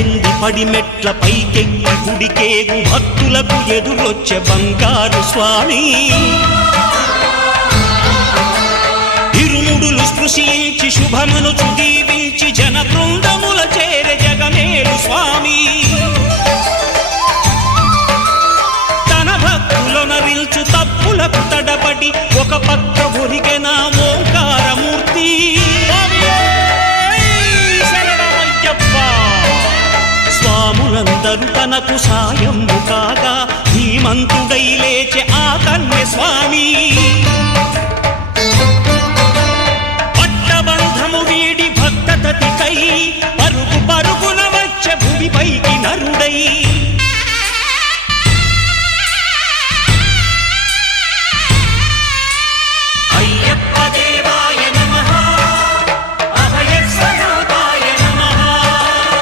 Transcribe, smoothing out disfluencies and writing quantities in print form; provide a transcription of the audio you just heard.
పల్లెంది పడిమెట్ల పైకెక్కి గుడికేగు భక్తులకు ఎదురొచ్చే బంగారు స్వామి ఇరుముడులు స్పృశించి శుభమనుచు దీవించి జన బృందముల చేరే జగమేలు స్వామి తన భక్తులొనరిల్చు తప్పులకు తడబడి ఒక పక్క ఒరిగెన ఓంకారమూర్తి స్వాములందరూ తనకు సాయము కాగా ధీమంతుడై లేచే ఆ కన్య స్వామి పట్టబంధము వీడి భక్తతతికై